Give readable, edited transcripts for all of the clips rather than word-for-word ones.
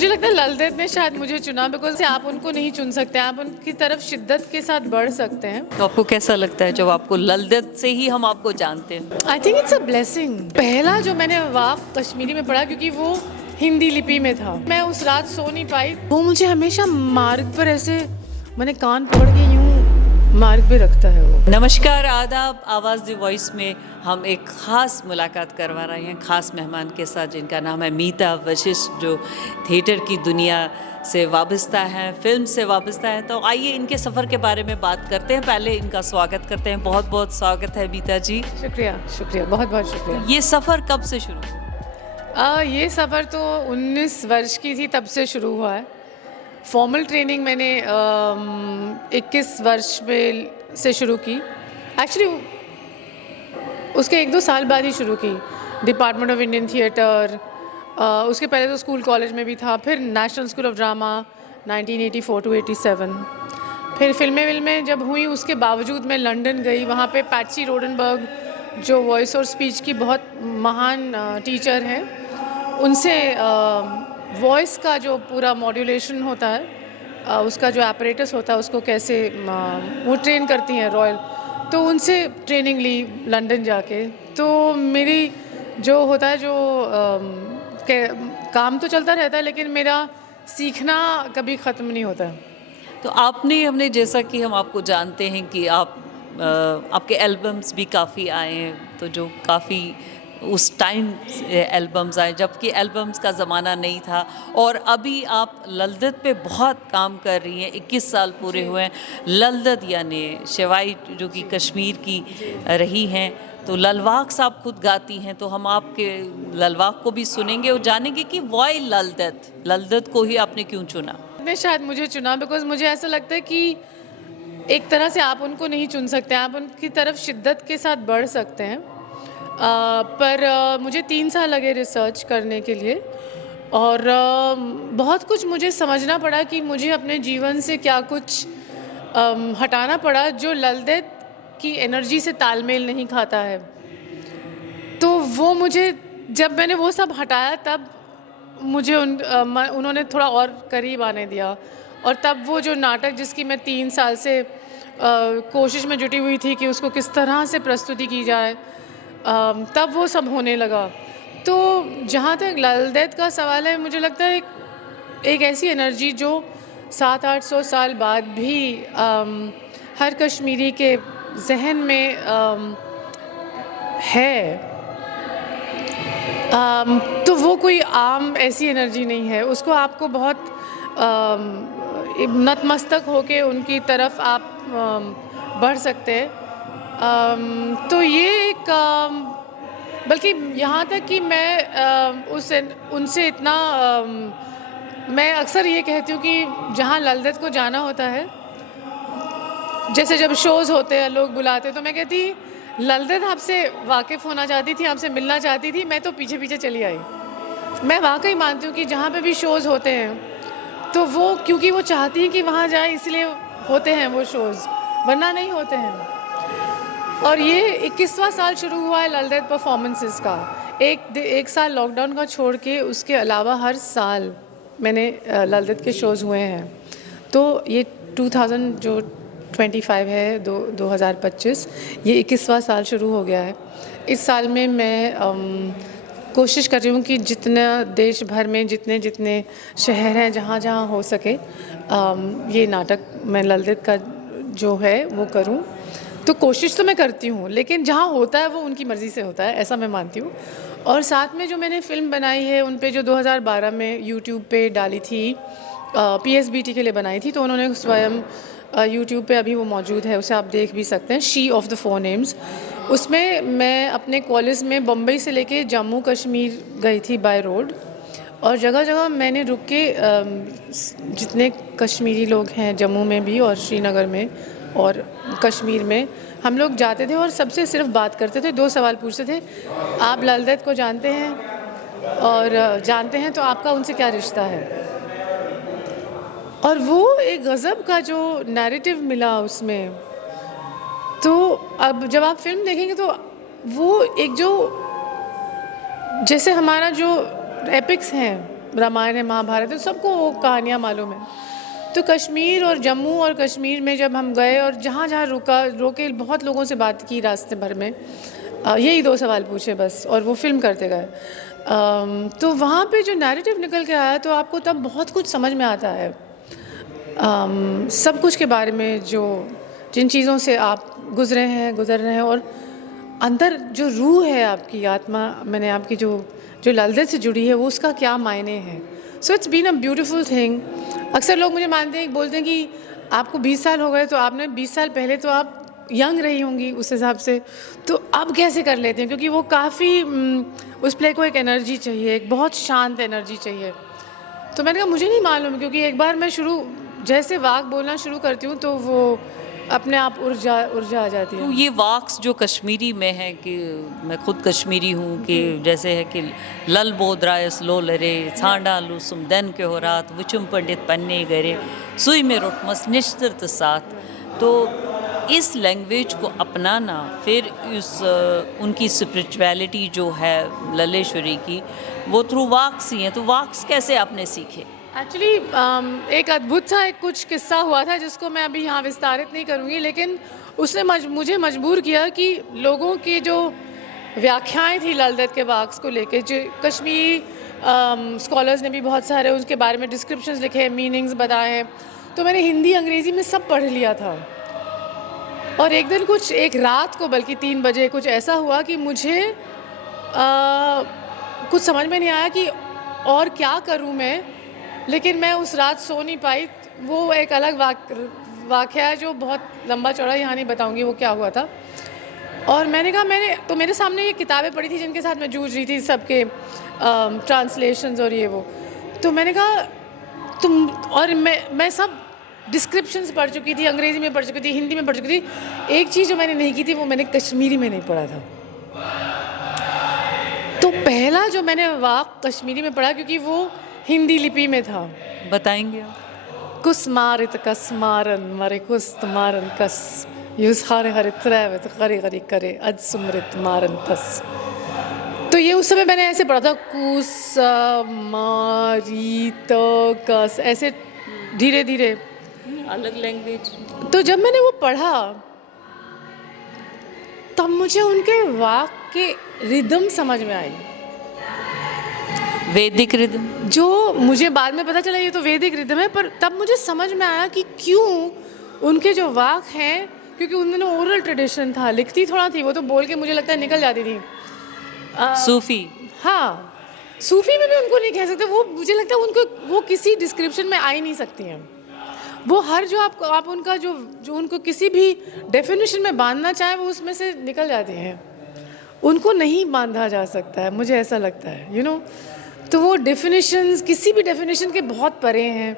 मुझे लगता है ललदेत ने शायद मुझे चुना बिकॉज आप उनको नहीं चुन सकते, आप उनकी तरफ शिद्दत के साथ बढ़ सकते हैं। तो आपको कैसा लगता है जब आपको ललदत से ही हम आपको जानते हैं? I think it's a blessing. पहला जो मैंने वाक़ कश्मीरी में पढ़ा क्योंकि वो हिंदी लिपि में था, मैं उस रात सो नहीं पाई। वो मुझे हमेशा मार्ग पर ऐसे मैंने कान पकड़ के यूं मार्ग पे रखता है वो। नमस्कार, आदाब। आवाज़ दी वॉइस में हम एक ख़ास मुलाकात करवा रहे हैं ख़ास मेहमान के साथ जिनका नाम है मीता वशिष्ठ, जो थिएटर की दुनिया से वाबस्ता है, फिल्म से वाबस्ता है। तो आइए इनके सफ़र के बारे में बात करते हैं। पहले इनका स्वागत करते हैं। बहुत बहुत स्वागत है मीता जी। शुक्रिया, शुक्रिया, बहुत बहुत शुक्रिया। ये सफ़र कब से शुरू हुआ? ये सफ़र तो 19 वर्ष की थी तब से शुरू हुआ है। फॉर्मल ट्रेनिंग मैंने 21 वर्ष में से शुरू की। एक्चुअली उसके 1-2 साल बाद ही शुरू की। डिपार्टमेंट ऑफ इंडियन थिएटर, उसके पहले तो स्कूल कॉलेज में भी था, फिर national school of drama 1984 to 87। फिर फिल्में जब हुई उसके बावजूद मैं लंदन गई। वहाँ पे पैट्सी रोडनबर्ग जो वॉइस और स्पीच की बहुत महान टीचर हैं, उनसे वॉइस का जो पूरा मॉड्यूलेशन होता है, उसका जो एपरेटस होता है उसको कैसे वो ट्रेन करती हैं रॉयल, तो उनसे ट्रेनिंग ली लंदन जाके। तो मेरी जो होता है जो काम तो चलता रहता है लेकिन मेरा सीखना कभी ख़त्म नहीं होता है। तो हमने जैसा कि हम आपको जानते हैं कि आपके एल्बम्स भी काफ़ी आए हैं, तो जो काफ़ी उस टाइम एल्बम्स आए जबकि एल्बम्स का ज़माना नहीं था, और अभी आप ललदत पे बहुत काम कर रही हैं। 21 साल पूरे हुए हैं। ललदत यानी शेवाई जो कि कश्मीर की रही हैं, तो ललवाक साहब खुद गाती हैं, तो हम आपके ललवाक को भी सुनेंगे और जानेंगे कि वाई ललदत को ही आपने क्यों चुना? ने शायद मुझे चुना बिकॉज मुझे ऐसा लगता है कि एक तरह से आप उनको नहीं चुन सकते, आप उनकी तरफ शिद्दत के साथ बढ़ सकते हैं। पर मुझे 3 साल लगे रिसर्च करने के लिए, और बहुत कुछ मुझे समझना पड़ा कि मुझे अपने जीवन से क्या कुछ हटाना पड़ा जो ललदेत की एनर्जी से तालमेल नहीं खाता है। तो वो मुझे, जब मैंने वो सब हटाया तब मुझे उन्होंने थोड़ा और करीब आने दिया, और तब वो जो नाटक जिसकी मैं 3 साल से कोशिश में जुटी हुई थी कि उसको किस तरह से प्रस्तुति की जाए, तब वो सब होने लगा। तो जहाँ तक ललदेत का सवाल है, मुझे लगता है एक ऐसी एनर्जी जो 700-800 साल बाद भी हर कश्मीरी के जहन में है। तो वो कोई आम ऐसी एनर्जी नहीं है, उसको आपको बहुत नतमस्तक होके उनकी तरफ आप बढ़ सकते हैं। तो ये एक बल्कि यहाँ तक कि मैं उनसे इतना मैं अक्सर ये कहती हूँ कि जहाँ ललदत को जाना होता है, जैसे जब शोज़ होते हैं लोग बुलाते हैं, तो मैं कहती ललदत आपसे वाकिफ़ होना चाहती थी, आपसे मिलना चाहती थी, मैं तो पीछे पीछे चली आई। मैं वाकई मानती हूँ कि जहाँ पे भी शोज़ होते हैं तो वो क्योंकि वो चाहती हैं कि वहाँ जाए, इसलिए होते हैं वो शोज़, वरना नहीं होते हैं। और ये 21वां साल शुरू हुआ है ललदत परफॉर्मेंसेस का। एक साल लॉकडाउन का छोड़ के उसके अलावा हर साल मैंने ललदत के शोज़ हुए हैं। तो ये 2025 है, 2025, ये 21वां साल शुरू हो गया है। इस साल में मैं कोशिश कर रही हूँ कि जितना देश भर में जितने शहर हैं, जहाँ हो सके ये नाटक मैं ललदत का जो है वो करूँ। तो कोशिश तो मैं करती हूँ, लेकिन जहाँ होता है वो उनकी मर्ज़ी से होता है, ऐसा मैं मानती हूँ। और साथ में जो मैंने फ़िल्म बनाई है उन पे जो 2012 में यूट्यूब पे डाली थी, PSBT के लिए बनाई थी, तो उन्होंने स्वयं यूट्यूब पे अभी वो मौजूद है, उसे आप देख भी सकते हैं, शी ऑफ द 4 नेम्स। उसमें मैं अपने कॉलेज में बम्बई से लेके जम्मू कश्मीर गई थी बाय रोड, और जगह जगह मैंने रुक के जितने कश्मीरी लोग हैं जम्मू में भी और श्रीनगर में और कश्मीर में, हम लोग जाते थे और सबसे सिर्फ बात करते थे, 2 सवाल पूछते थे, आप ललदत को जानते हैं, और जानते हैं तो आपका उनसे क्या रिश्ता है। और वो एक गज़ब का जो नैरेटिव मिला उसमें। तो अब जब आप फिल्म देखेंगे तो वो एक जो, जैसे हमारा जो एपिक्स हैं रामायण है, महाभारत है, सबको वो कहानियाँ मालूम है। तो कश्मीर और जम्मू और कश्मीर में जब हम गए और जहाँ जहाँ रोके बहुत लोगों से बात की रास्ते भर में, यही 2 सवाल पूछे बस, और वो फिल्म करते गए। तो वहाँ पे जो नैरेटिव निकल के आया, तो आपको तब बहुत कुछ समझ में आता है, सब कुछ के बारे में, जिन चीज़ों से आप गुज़र रहे हैं, और अंदर जो रूह है आपकी आत्मा, मैंने आपकी जो ललदत से जुड़ी है, वो उसका क्या मायने हैं। So it's been a beautiful thing. अक्सर लोग मुझे मानते हैं, बोलते हैं कि आपको 20 साल हो गए, तो आपने 20 साल पहले तो आप यंग रही होंगी उस हिसाब से, तो अब कैसे कर लेते हैं, क्योंकि वो काफ़ी उस प्ले को एक एनर्जी चाहिए, एक बहुत शांत एनर्जी चाहिए। तो मैंने कहा मुझे नहीं मालूम, क्योंकि एक बार मैं जैसे वाक बोलना शुरू करती हूँ, तो वो अपने आप ऊर्जा आ जाती है। तो ये वाक्स जो कश्मीरी में है, कि मैं खुद कश्मीरी हूँ, कि जैसे है कि लल बोधरायस लो लरे छांडा लूसुम दिन के हो रात विचुम पंडित पन्ने गरे सुई में रोटमस निश्चित साथ, तो इस लैंग्वेज को अपनाना, फिर उनकी स्पिरिचुअलिटी जो है ललेश्वरी की, वो थ्रू वाक्स ही है। तो वाक्स कैसे आपने सीखे? एक्चुअली एक अद्भुत सा एक कुछ किस्सा हुआ था, जिसको मैं अभी यहाँ विस्तारित नहीं करूँगी, लेकिन उसने मुझे मजबूर किया कि लोगों की जो व्याख्याएं थी ललदत के वाक्स को लेके, जो कश्मीरी स्कॉलर्स ने भी बहुत सारे उसके बारे में डिस्क्रिप्शंस लिखे हैं, मीनिंग्स बताए हैं, तो मैंने हिंदी अंग्रेज़ी में सब पढ़ लिया था। और एक दिन एक रात को, बल्कि 3 बजे कुछ ऐसा हुआ कि मुझे कुछ समझ में नहीं आया कि और क्या करूं मैं, लेकिन मैं उस रात सो नहीं पाई। वो एक अलग वाक़या है जो बहुत लंबा चौड़ा, यहाँ नहीं बताऊंगी वो क्या हुआ था। और मैंने कहा मेरे सामने ये किताबें पढ़ी थी जिनके साथ मैं जूझ रही थी, सबके ट्रांसलेशंस और ये वो, तो मैंने कहा और मैं सब डिस्क्रिप्शंस पढ़ चुकी थी, अंग्रेज़ी में पढ़ चुकी थी, हिंदी में पढ़ चुकी थी। एक चीज़ जो मैंने नहीं की थी, वो मैंने कश्मीरी में नहीं पढ़ा था। तो पहला जो मैंने वाक कश्मीरी में पढ़ा, क्योंकि वो हिंदी लिपि में था। बताएंगे आप? कुस्मारित कसमारन मरे कुस्त मारन कस यूस हरे हरे त्रैवित करे करे करे अज सुमृत मारन तस। तो ये उस समय मैंने ऐसे पढ़ा था, कुस मारित कस, ऐसे धीरे धीरे, अलग लैंग्वेज। तो जब मैंने वो पढ़ा, तब मुझे उनके वाक के रिदम समझ में आई, वैदिक रिदम, जो मुझे बाद में पता चला ये तो वैदिक रिदम है, पर तब मुझे समझ में आया कि क्यों उनके जो वाक हैं, क्योंकि उनमें ओरल ट्रेडिशन था, लिखती थोड़ा थी, वो तो बोल के मुझे लगता है निकल जाती थी। सूफी, हाँ, सूफी में भी उनको नहीं कह सकते, वो मुझे लगता है उनको वो किसी डिस्क्रिप्शन में आ ही नहीं सकती हैं। वो हर जो आप उनका जो उनको किसी भी डेफिनेशन में बांधना चाहे, वो उसमें से निकल जाते हैं, उनको नहीं बांधा जा सकता है, मुझे ऐसा लगता है, यू नो। तो वो डेफिनेशंस किसी भी डेफिनेशन के बहुत परे हैं।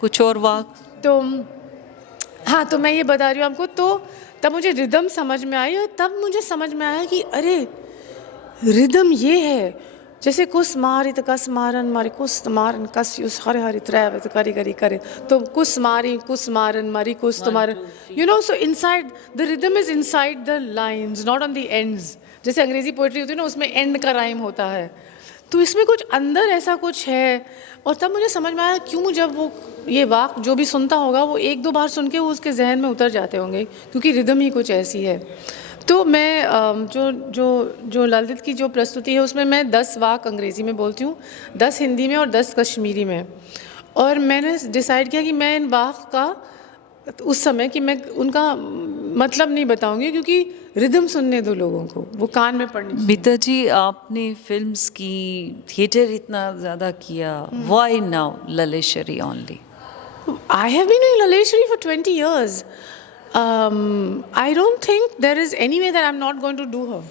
कुछ और वाक? तो हाँ, तो मैं ये बता रही हूँ आपको, तो तब मुझे रिदम समझ में आई, और तब मुझे समझ में आया कि अरे रिदम ये है, जैसे कुस मारित कस मारन मारी कुस मारन कस यूस हरे हरे त्रैवित करी करी करे, तो कुस मारन मारी कुस मारन, you know. So inside the rhythm is inside the lines, not on the ends. जैसे अंग्रेजी पोइट्री होती है ना, उसमें एंड का राइम होता है, तो इसमें कुछ अंदर ऐसा कुछ है। और तब मुझे समझ में आया क्यों, जब वो ये वाक जो भी सुनता होगा, वो 1-2 बार सुन के वो उसके जहन में उतर जाते होंगे, क्योंकि रिदम ही कुछ ऐसी है। तो मैं जो ललित की जो प्रस्तुति है, उसमें मैं 10 वाक अंग्रेज़ी में बोलती हूँ, 10 हिंदी में और 10 कश्मीरी में। और मैंने डिसाइड किया कि मैं इन वाक का उस समय कि मैं उनका मतलब नहीं बताऊंगी, क्योंकि रिदम सुनने दो लोगों को, वो कान में पड़नी चाहिए। बीता जी, आपने फिल्म्स की, थिएटर इतना ज़्यादा किया, why now Lalleshwari only? I have been doing Laleshwari for 20 years. I don't think there is any way that I'm not going to do her.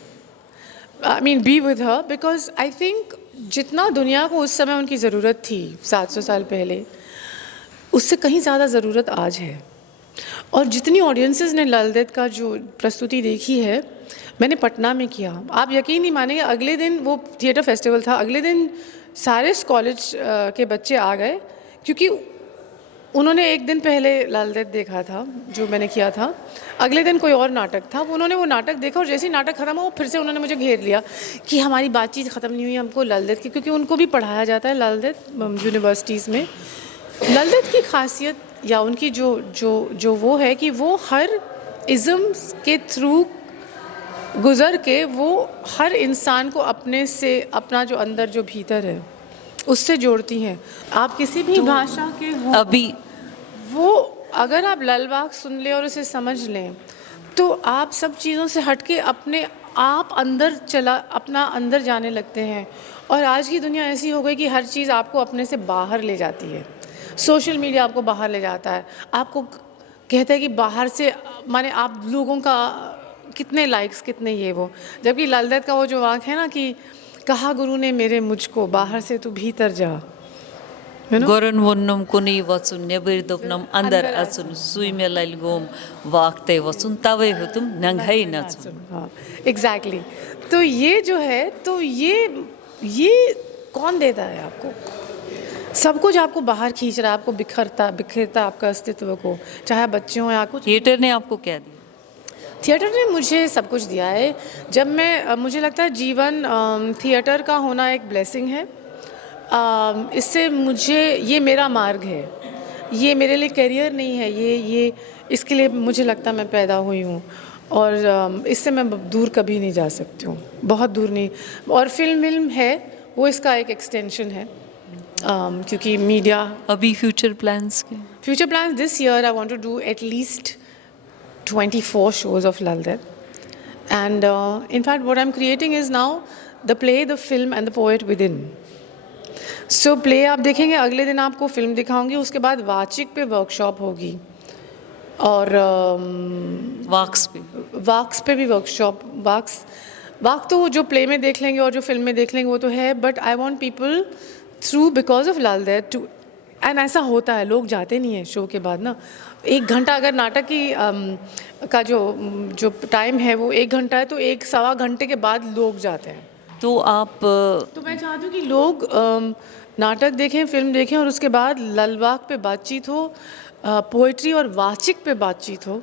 I mean, be with her, because I think जितना दुनिया को उस समय उनकी ज़रूरत थी 700 साल पहले, उससे कहीं ज़्यादा ज़रूरत आज है। और जितनी ऑडियंसेस ने ललित का जो प्रस्तुति देखी है, मैंने पटना में किया, आप यकीन नहीं मानेंगे, अगले दिन वो थिएटर फेस्टिवल था, अगले दिन सारे कॉलेज के बच्चे आ गए, क्योंकि उन्होंने एक दिन पहले लाल देद देखा था जो मैंने किया था, अगले दिन कोई और नाटक था, उन्होंने वो नाटक देखा और जैसे ही नाटक ख़त्म हुआ फिर से उन्होंने मुझे घेर लिया कि हमारी बातचीत ख़त्म नहीं हुई, हमको लाल देद की, क्योंकि उनको भी पढ़ाया जाता है लाल देद यूनिवर्सिटीज़ में। लाल देद की खासियत या उनकी जो जो जो वो है कि वो हर इज़म्स के थ्रू गुज़र के वो हर इंसान को अपने से, अपना जो अंदर जो भीतर है उससे जोड़ती हैं। आप किसी भी भाषा के हो, अभी वो अगर आप लाल बाग सुन लें और उसे समझ लें तो आप सब चीज़ों से हट के अपने आप अंदर अपना अंदर जाने लगते हैं। और आज की दुनिया ऐसी हो गई कि हर चीज़ आपको अपने से बाहर ले जाती है। सोशल मीडिया आपको बाहर ले जाता है, आपको कहता है कि बाहर से, माने आप लोगों का कितने लाइक्स, कितने ये वो, जबकि लाल देद का वो जो वाक़ है ना कि कहा गुरु ने मेरे मुझको बाहर से तू भीतर जा, है ना। Goran vonnum kuni watsun nebirdopnam andar atsun suimelal gom वाक्ते वसुन तवे हुतुम नंगाई नचुन। हाँ एग्जैक्टली। तो ये जो है, तो ये कौन देता है आपको? सब कुछ आपको बाहर खींच रहा है, आपको बिखरता आपका अस्तित्व को, चाहे बच्चे हों या कुछ। थिएटर ने आपको क्या दिया? थिएटर ने मुझे सब कुछ दिया है। जब मैं मुझे लगता है जीवन थिएटर का होना एक ब्लेसिंग है। इससे मुझे, ये मेरा मार्ग है, ये मेरे लिए करियर नहीं है, ये इसके लिए मुझे लगता है मैं पैदा हुई हूँ और इससे मैं दूर कभी नहीं जा सकती हूँ, बहुत दूर नहीं। और फिल्म है वो इसका एक एक्सटेंशन है, क्योंकि मीडिया। अभी future plans this year I want to do at least 24 shows of Lal Ded. And in fact, what I'm creating is now the play, the film and the poet within. So play आप देखेंगे, अगले दिन आपको film दिखाऊंगी, उसके बाद वाचिक पे वर्कशॉप होगी और वाक्स पे भी वर्कशॉप। वाक तो जो प्ले में देख लेंगे और जो फिल्म में देख लेंगे वो तो है, but I want people through because of Lal Ded to, and ऐसा होता है, लोग जाते नहीं हैं शो के बाद ना। 1 घंटा अगर नाटक की का जो टाइम है वो 1 घंटा है, तो 1-1.25 घंटे के बाद लोग जाते हैं। तो मैं चाहती हूँ कि लोग नाटक देखें, फिल्म देखें और उसके बाद लाल बाग पे बातचीत हो, पोइट्री और वाचिक पे बातचीत हो,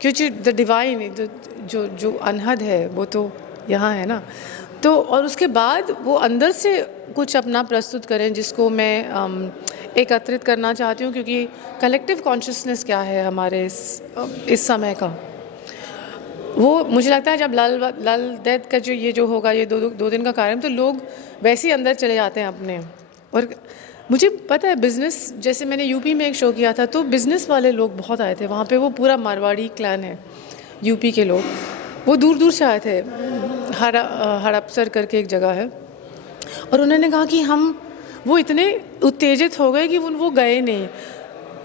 क्योंकि द डिवाइन जो अनहद है वो तो यहाँ है ना। तो और उसके बाद वो अंदर से कुछ अपना प्रस्तुत करें जिसको मैं एकत्रित करना चाहती हूँ, क्योंकि कलेक्टिव कॉन्शियसनेस क्या है हमारे इस समय का, वो मुझे लगता है जब लाल देद का ये जो होगा, ये 2 दिन का कार्यक्रम, तो लोग वैसे ही अंदर चले जाते हैं अपने। और मुझे पता है बिज़नेस, जैसे मैंने यूपी में एक शो किया था तो बिज़नेस वाले लोग बहुत आए थे वहाँ पे, वो पूरा मारवाड़ी क्लैन है यूपी के लोग, वो दूर दूर से आए थे, हड़पसर करके एक जगह है, और उन्होंने कहा कि वो इतने उत्तेजित हो गए कि वो गए नहीं।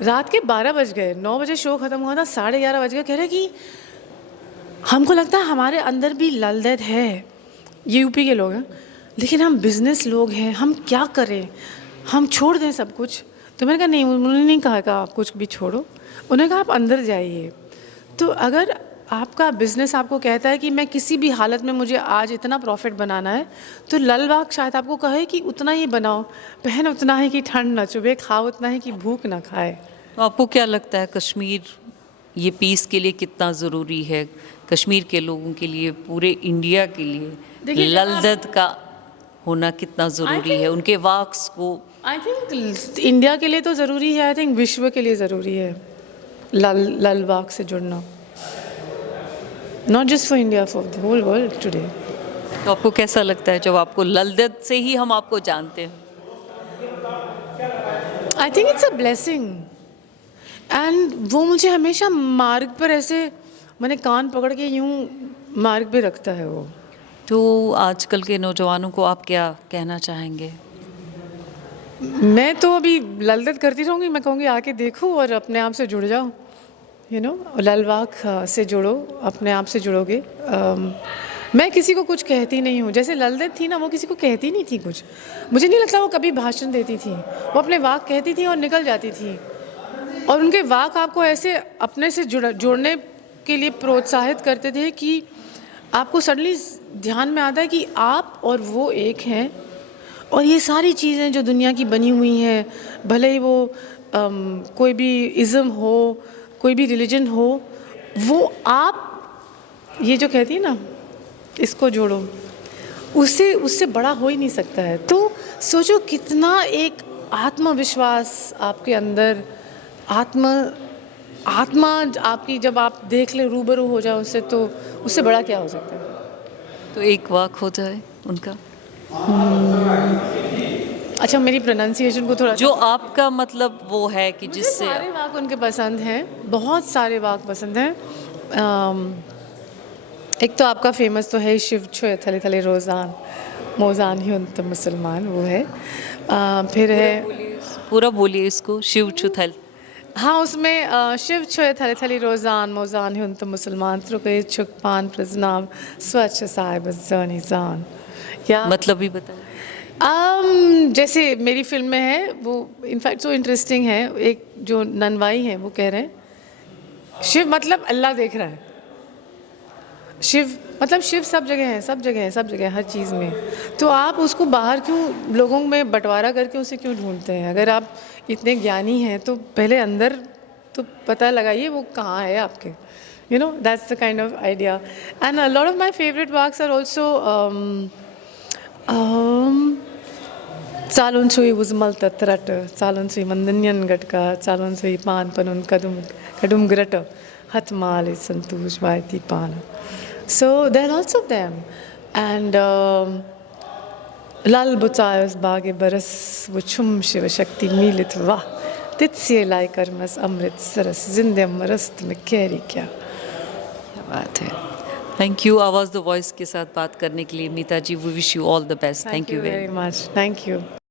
रात के 12 बज गए, 9 बजे शो ख़त्म हुआ था, 11:30 बज गए, कह रहे कि हमको लगता है हमारे अंदर भी लाल देद है, ये यूपी के लोग हैं, लेकिन हम बिज़नेस लोग हैं, हम क्या करें, हम छोड़ दें सब कुछ। तो मैंने कहा नहीं, उन्होंने नहीं कहा कि आप कुछ भी छोड़ो, उन्होंने कहा आप अंदर जाइए। तो अगर आपका बिज़नेस आपको कहता है कि मैं किसी भी हालत में मुझे आज इतना प्रॉफिट बनाना है, तो लाल बाग शायद आपको कहे कि उतना ही बनाओ, पहन उतना ही कि ठंड ना चुभे, खाओ उतना ही कि भूख ना खाए। तो आपको क्या लगता है कश्मीर ये पीस के लिए कितना ज़रूरी है, कश्मीर के लोगों के लिए, पूरे इंडिया के लिए लाल देद का होना कितना ज़रूरी है, उनके वाक्स को? आई थिंक इंडिया के लिए तो ज़रूरी है, आई थिंक विश्व के लिए ज़रूरी है लाल बाग से जुड़ना, not just for India, for the whole world today. तो आपको कैसा लगता है जब आपको लाल देद से ही हम आपको जानते हैं? I think it's a blessing, and वो मुझे हमेशा मार्ग पर ऐसे मैंने कान पकड़ के यूं मार्ग पे रखता है वो। तो आजकल के नौजवानों को आप क्या कहना चाहेंगे? मैं तो अभी लाल देद करती रहूँगी, मैं कहूँगी आके देखो और अपने आप से जुड़ जाओ, यू नो, लाल बाग से जुड़ो, अपने आप से जुड़ोगे। मैं किसी को कुछ कहती नहीं हूँ, जैसे लाल देद थी ना, वो किसी को कहती नहीं थी कुछ, मुझे नहीं लगता वो कभी भाषण देती थी, वो अपने वाक कहती थी और निकल जाती थी, और उनके वाक आपको ऐसे अपने से जोड़ने के लिए प्रोत्साहित करते थे कि आपको सडनली ध्यान में आता है कि आप और वो एक हैं, और ये सारी चीज़ें जो दुनिया की बनी हुई हैं, भले ही वो कोई भी इज़्म हो, कोई भी रिलीजन हो, वो आप ये जो कहती है ना, इसको जोड़ो, उससे उससे बड़ा हो ही नहीं सकता है। तो सोचो कितना एक आत्मविश्वास आपके अंदर, आत्मा आपकी जब आप देख ले, रूबरू हो जाओ उससे, तो उससे बड़ा क्या हो सकता है। तो एक वाक हो जाए उनका, अच्छा, मेरी प्रोनाउंसिएशन को थोड़ा जो आपका मतलब वो है कि मुझे जिससे सारे वाक उनके पसंद हैं, बहुत सारे वाक पसंद हैं। एक तो आपका फेमस तो है शिव छुए थले थले रोज़ान मोज़ान ही उन तो मुसलमान, वो है। फिर है, पूरा बोलिए इसको, शिव छुथल। हाँ, उसमें शिव छुए थले थले रोज़ान मोज़ान ही उन तो मुसलमान त्रुके छुक पान प्रजनाम स्वच्छ साहिब जानी जान। या मतलब भी बताइए। जैसे मेरी फिल्म में है वो, इनफैक्ट सो इंटरेस्टिंग है, एक जो ननवाई है वो कह रहे हैं शिव मतलब अल्लाह देख रहा है, शिव मतलब शिव सब जगह है, सब जगह है, सब जगह है, हर चीज़ में। तो आप उसको बाहर क्यों लोगों में बंटवारा करके उसे क्यों ढूंढते हैं? अगर आप इतने ज्ञानी हैं तो पहले अंदर तो पता लगाइए वो कहाँ है आपके, you know, that's the kind of idea. And a lot of my favourite works are also चालून सुई उजमल तत्रट, चालून सुई मंदन्यन गटका, चालून सुई पान पनुन कदुम ग्रट, हथमाल संतोष वायती पान। So there are lots of them. And lal bucayos बागे बरस वो छुम शिव शक्ति मिलित वाह, तित्स्य लाई कर्मस अमृत सरस, जिंदे मरस्त में कैरी क्या। क्या बात है। Thank you Awaaz the voice के साथ बात करने के लिए Meeta ji. We wish you all the best. Thank you very very much. Thank you.